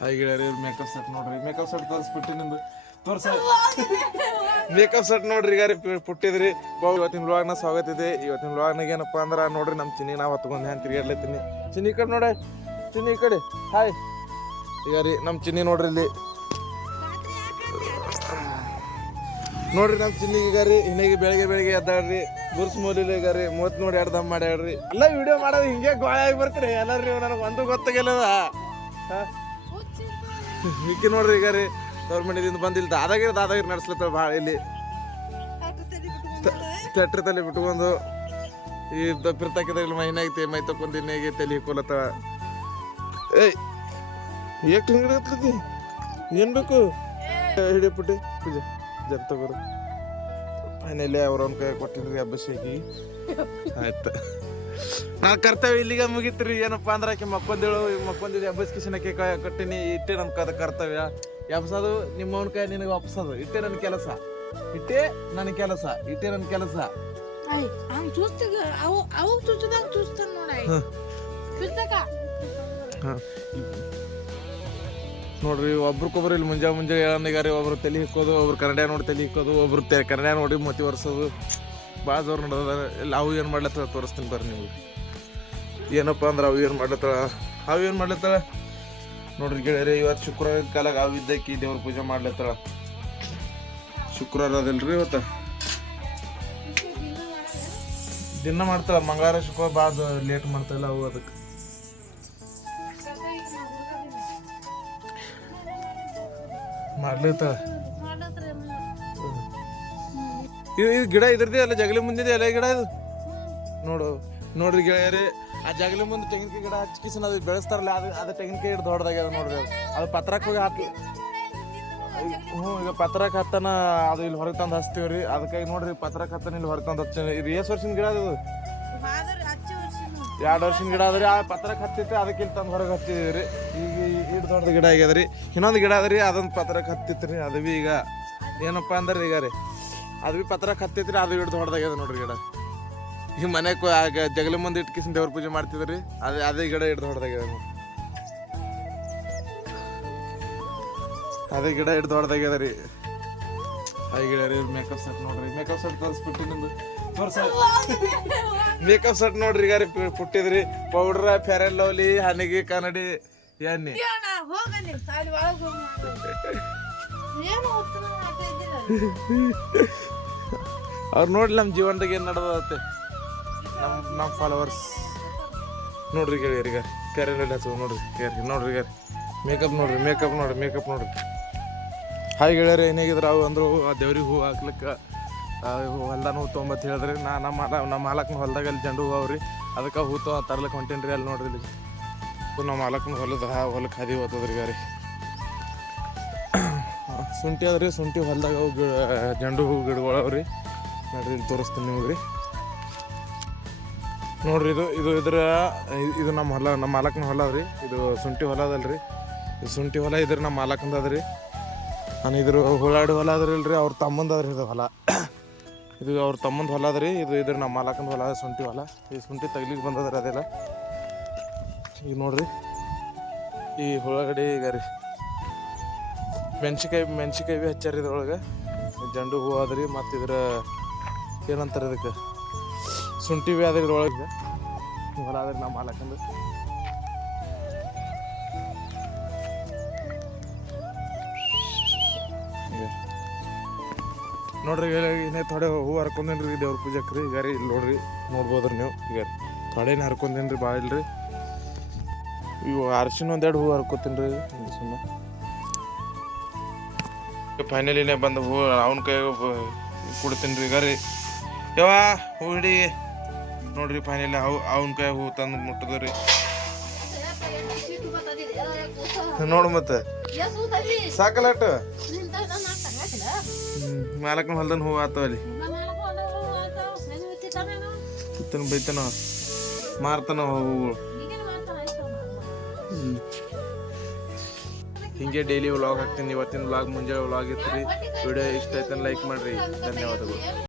ಹಾಗೆ ಗೆಳೆಯರಿ makeup set ನೋಡ್ರಿ, makeup set ತೋರಿಸ್ಬಿಟ್ಟು ನಿಮ್ದು ತೋರ್ಸ ಮೇಕಪ್ ಸೆಟ್ ನೋಡ್ರಿ ಈಗ ಪುಟ್ಟಿದ್ರಿ. ಇವತ್ತಿನ ವ್ಲಾಗ್ನ ಸ್ವಾಗತ ಇದೆ. ಇವತ್ತಿನ ವ್ಲಾಗ್ನಾಗ ಏನಪ್ಪಾ ಅಂದ್ರೆ ನೋಡ್ರಿ ನಮ್ಮ ಚಿನ್ನಿ ನಾವು ಹೊತ್ಕೊಂಡು ಹ್ಯಾಂಗ ತಿರ್ಗಾಡ್ಲತ್ತೀನಿ. ಚಿನ್ನಿ ಈ ಕಡೆ ನೋಡ, ಚಿನ್ನಿ ಈ ಕಡೆ ಹಾಯ್. ಈಗ ರೀ ನಮ್ಮ ಚಿನ್ನಿ ನೋಡ್ರಿ ಇಲ್ಲಿ ನೋಡ್ರಿ ನಮ್ಮ ಚಿನ್ನಿ ಈಗ ರೀ ಇನ್ನೇಗೆ ಬೆಳಗ್ಗೆ ಎದ್ದಾಡ್ರಿ ಗುರ್ಸ್ ಮೂಲಿಲ್ಲ ಈಗ ರೀ ಮೂವತ್ತು ನೋಡಿ 2 ದಮ್ ಮಾಡ್ಯಾಡ್ರಿ. ಎಲ್ಲ ವಿಡಿಯೋ ಮಾಡೋದು ಹಿಂಗೆ ಗೋಳಾಗಿ ಬರ್ತೀರಿ ಎಲ್ಲರೂ. ನನಗೆ ಒಂದು ಗೊತ್ತಾಗಿಲ್ಲದ ಮಿಕ್ಕಿ ನೋಡ್ರಿ ಈಗ ರೀ ಗೌರ್ಮೆಂಟಿಂದ ಬಂದಿಲ್ಲ ದಾದಾಗಿರಿ ನಡೆಸ್ಲತ್ತವ ಭಾಳ ಇಲ್ಲಿ ಥಿಯೇಟ್ರ್ ತಲೆ ಬಿಟ್ಕೊಂಡು ಈ ದಪ್ಪಿರ್ತಾಕಿದ್ರಲ್ಲಿ ಮೈನಾಗೈತಿ ಮೈ ತಕೊಂಡು ಇನ್ನೇಗೆ ತಲೆ ಹಿಕ್ಕೊಲತ್ತವ. ಏಯ್ ಏಕ್ ಹಿಂಗತಿ ಏನು ಬೇಕು ಹಿಡಿಯಪುಟ್ಟಿ ಪೂಜೆ ಜರ್ ತಗೋರು. ಫೈನಲಿ ಅವ್ರವ್ನ ಕೈ ಕೊಟ್ಟಿನ್ರಿ ಅಭಿಷೇಕಿ ಆಯ್ತು. ನಾನು ಕರ್ತವ್ಯ ಇಲ್ಲಿಗೆ ಮುಗಿತ್ರಿ. ಏನಪ್ಪಾ ಅಂದ್ರೆ ಆಕೆ ಮಕ್ಕೊಂದಿದ್ದು ಹಬ್ಬಸ್ಕಿಶನಕ್ಕೆ ಕೊಟ್ಟಿನಿ. ಇಟ್ಟೆ ನನ್ನ ಕರ್ತವ್ಯ ಎಬ್ಸೋದು, ನಿಮ್ಮವನ ಕೈ ನಿನಗೆ ವಾಪಸೋದು. ಇಟ್ಟೆ ನನ್ನ ಕೆಲಸ, ಇಟ್ಟೆ ನನ್ನ ಕೆಲಸ, ಇಟ್ಟೆ ನನ್ನ ಕೆಲಸ. ನೋಡ್ರಿ ಒಬ್ರಿಗೊಬ್ರು ಇಲ್ಲಿ ಮುಂಜಾನೆ ಹೇಳಂದಿಗಾರಿ. ಒಬ್ರು ತಲೆ ಹಿಕ್ಕೋದು, ಒಬ್ರು ಕನ್ನಡ ನೋಡಿ ತಲೆ ಹಿಕ್ಕೋದು, ಒಬ್ರು ಕನ್ನಡ ನೋಡಿ ಮತಿ ಒರೆಸೋದು ಭಾಳ ಜೋರು ನಡೆದ. ಇಲ್ಲ ಅವು ಏನು ಮಾಡ್ಲತ್ತಾಳ ತೋರಿಸ್ತೀನಿ ಬರ್ರಿ ನೀವು. ಏನಪ್ಪ ಅಂದ್ರೆ ಅವು ಏನು ಮಾಡ್ಲತ್ತಾಳ ನೋಡ್ರಿ ಗೆಳೆಯರಿ. ಇವತ್ತು ಶುಕ್ರವಾರ ಕಾಲಾಗ ಅವು ಇದ್ದಕ್ಕಿ ದೇವ್ರ ಪೂಜೆ ಮಾಡ್ಲತ್ತಾಳ. ಶುಕ್ರವಾರ ಅದಲ್ರಿ ಇವತ್ತು ದಿನ ಮಾಡ್ತಾಳ. ಮಂಗಳವಾರ ಶುಕ್ರವಾರ ಭಾಳ ಲೇಟ್ ಮಾಡ್ತಾಯಿಲ್ಲ ಅವು. ಅದಕ್ಕೆ ಮಾಡ್ಲತ್ತಾಳ. ಇದು ಗಿಡ ಇದ್ರದ್ದೇ ಅಲ್ಲ, ಜಗಲಿ ಮುಂದಿದೆ ಎಲ್ಲ ಗಿಡ ಇದು. ನೋಡ್ರಿ ಗೆಳೆಯರಿ, ಆ ಜಗಲಿ ಮುಂದೆ ತೆಂಗಿನಕಾಯಿ ಗಿಡ ಹಚ್ಕಿಸನ ಅದು ಬೆಳೆಸ್ತಾರಲ್ಲ, ಅದು ತೆಂಗಿನಕಾಯಿ ಗಿಡ ದೊಡ್ಡದಾಗ್ಯದ ನೋಡ್ರಿ. ಅದು ಪತ್ರಕ್ಕೆ ಹೋಗಿ ಹಾಕಿ ಈಗ ಪತ್ರಕ್ಕೆ ಹತ್ತನ ಅದು ಇಲ್ಲಿ ಹೊರಗೆ ತಂದು ಹಚ್ತೀವ್ರಿ. ಅದಕ್ಕಾಗಿ ನೋಡ್ರಿ ಪತ್ರಕ್ಕೆ ಹತ್ತನ ಇಲ್ಲಿ ಹೊರಗೆ ತಂದು ಹಚ್ತೀವಿ. ಇದು ಎಷ್ಟು ವರ್ಷದ ಗಿಡ ಅದು? 2 ವರ್ಷದ ಗಿಡ ಅದ್ರಿ. ಆ ಪತ್ರಕ್ಕೆ ಹತ್ತಿತ್ತು, ಅದಕ್ಕೆ ಇಲ್ಲಿ ತಂದು ಹೊರಗೆ ಹಚ್ಚಿದ್ರಿ. ಈಗ ಇಷ್ಟು ದೊಡ್ಡದ ಗಿಡ ಆಗ್ಯದ್ರಿ. ಇನ್ನೊಂದು ಗಿಡ ಅದ್ರಿ, ಅದೊಂದು ಪತ್ರಕ್ಕೆ ಹತ್ತಿತ್ತು ರೀ. ಅದು ಭೀ ಈಗ ಏನಪ್ಪ ಅಂದ್ರೆ ಈಗ ರೀ ಅದು ಭೀ ಪತ್ರಕ್ಕೆ ಹತ್ತಿತ್ರಿ. ಅದು ಹಿಡ್ದು ಹೊಡೆದಾಗ್ಯದ ನೋಡ್ರಿ ಗಿಡ. ಈಗ ಮನೆಗೆ ಆಗ ಜಗಲಿ ಮುಂದೆ ಇಟ್ಕಿಸಿನ ದೇವ್ರ ಪೂಜೆ ಮಾಡ್ತಿದ್ರಿ. ಅದೇ ಗಿಡ ಹಿಡ್ದು ಹೊಡೆದಾಗ್ಯದ ನೋಡ್ರಿ. ಅದೇ ಗಿಡ ಹಿಡ್ದು ಹೊಡೆದಾಗ್ಯದ ರೀ. ಹಾಗೆ ಗಿಡ ರೀ ಮೇಕಪ್ ಸೆಟ್ ನೋಡ್ರಿ, ಮೇಕಪ್ ಸೆಟ್ ತೋರಿಸ್ಬಿಟ್ಟು ನಿಮ್ದು ತೋರ್ಸ ಮೇಕಪ್ ಸೆಟ್ ನೋಡ್ರಿ ಈಗ ರೀ ಪುಟ್ಟಿದ್ರಿ. ಪೌಡ್ರ, ಫೇರ್ ಅಂಡ್ ಲವ್ಲಿ, ಹನಿಗೆ ಕನ್ನಡಿ ಎಣ್ಣೆ. ಅವ್ರು ನೋಡ್ರಿ ನಮ್ಮ ಜೀವನದಾಗ ಏನು ನಡೆದತ್ತೆ. ನಮ್ಮ ಫಾಲೋವರ್ಸ್ ನೋಡ್ರಿ ಗೆಳೆಯರಿಗ ಫೇರ್ ಅಂಡ್ ಲವ್ಲಿ ಹಚ್ಚು ನೋಡ್ರಿ ಈಗ ಮೇಕಪ್ ನೋಡ್ರಿ. ಹಾಗೆ ಗೆಳೆಯರಿ ಏನಾಗಿದ್ರೆ ಅವು ಅಂದ್ರು ಆ ದೇವ್ರಿಗೆ ಹೂ ಹಾಕ್ಲಿಕ್ಕೆ ಹೊಲ್ದಾನ ಹೂ ತೊಗೊಂಬತ್ತು ಹೇಳಿದ್ರಿ. ನಮ್ಮ ಮಾಲಕ್ನ ಹೊಲ್ದಾಗ ಅಲ್ಲಿ ಜಂಡು ಹೂ ಅವ್ರಿ. ಅದಕ್ಕೆ ಹೂ ತರ್ಲಿಕ್ಕೆ ಹೊಂಟೇನ್ರಿ. ಅಲ್ಲಿ ನೋಡ್ರಿ ಇಲ್ಲಿ ನಮ್ಮ ಮಾಲಕ್ನ ಹೊಲಕ್ಕೆ ಹಾದಿ ಹೋಗ್ತದ್ರಿ ಗಾರಿ. ಶುಂಠಿ ಅದ್ರಿ, ಶುಂಠಿ ಹೊಲ್ದಾಗ ಅವು ಜಂಡು ಹೂ ಗಿಡಗಳು ಅವ್ರಿ. ನೋಡ್ರಿ ಇಲ್ಲಿ ತೋರಿಸ್ತೀನಿ ನಿಮ್ಗೆ. ನೋಡ್ರಿ ಇದು ನಮ್ಮ ಮಾಲಕ್ನ ಹೊಲ ಅದ್ರಿ. ಇದು ಶುಂಠಿ ಹೊಲ ಅದಲ್ರಿ. ಇದು ಶುಂಠಿ ಹೊಲ ಇದ್ರಿ ನಮ್ಮ ಮಾಲಕ್ನದ ಅದ್ರಿ. ನಾನು ಇದ್ರ ಹುಳಾಡಿ ಹೊಲ ಅದ್ರಿ ಇಲ್ರಿ, ಅವ್ರ ತಮ್ಮಂದು ಅದ್ರಿ ಇದು ಹೊಲ. ಇದು ಅವ್ರ ತಮ್ಮಂದು ಹೊಲ ಅದ್ರಿ. ಇದು ನಮ್ಮ ಮಾಲಕಂದು ಹೊಲ ಶುಂಠಿ ಹೊಲ. ಈ ಶುಂಠಿ ತಗ್ಲಿಕ್ಕೆ ಬಂದದ್ರಿ ಅದೆಲ್ಲ. ಈಗ ನೋಡ್ರಿ ಈ ಒಳಗಡೆ ಈಗ ರೀ ಮೆಣಸಿಕಾಯಿ ಭೀ ಹಚ್ಚಾರ ಇದ್ರೊಳಗೆ. ಜಂಡು ಹೂ ಅದ್ರಿ. ಮತ್ತು ಇದ್ರ ಏನಂತಾರೆ ಇದಕ್ಕೆ ಶುಂಠಿ ಭೀ ಅದ್ರಿ ಇದ್ರೊಳಗೆ. ಹೊಲ ಅದ್ರಿ ನಮ್ಮ ಮಾಲಕಂದು. ನೋಡ್ರಿ ಇನ್ನೇ ಥೋಡೆ ಹೂ ಹರ್ಕೊಂಡೇನ್ರಿ ದೇವ್ರ ಪೂಜೆಗೆ ರೀ. ಈಗ ರೀ ಇಲ್ಲಿ ನೋಡ್ರಿ ನೋಡ್ಬೋದ್ರಿ ನೀವು. ಈಗ ಥೋಡೆನೇ ಹರ್ಕೊಂಡೇನ್ರಿ, ಭಾಳ ಇಲ್ರಿ. ಇವು ಅರ್ಶಿನ 1-2 ಹೂ ಹರ್ಕೋತೀನಿ ರೀ ಸುಮ್ಮನೆ. ಫೈನಲಿನೇ ಬಂದು ಹೂ ಅವನ ಕೈ ಕೊಡ್ತೀನಿ ರೀ. ಈಗ ರೀ ಯಾವ ಹೂ ಹಿಡಿ ನೋಡ್ರಿ. ಫೈನಲಿ ಅವನ ಕೈ ಹೂ ತಂದು ಮುಟ್ಟದ್ರಿ. ನೋಡು ಮತ್ತೆ ಸಾಕಲಾಟ ಮಾಲಕನ ಹೊಲ್ದನ್ ಹೂ ಆತವಲ್ಲಿ. ಬೈತಾನ ಮಾರ್ತಾನ ಹೂಗಳು. ಹಿಂಗೆ ಡೈಲಿ ವ್ಲಾಗ್ ಹಾಕ್ತೀನಿ. ಇವತ್ತಿನ ವ್ಲಾಗ್ ಮುಂಜಾನೆ ವ್ಲಾಗ್ ಇತ್ತು ರೀ. ವಿಡಿಯೋ ಇಷ್ಟ ಆಯ್ತು ಲೈಕ್ ಮಾಡಿರಿ. ಧನ್ಯವಾದಗಳು.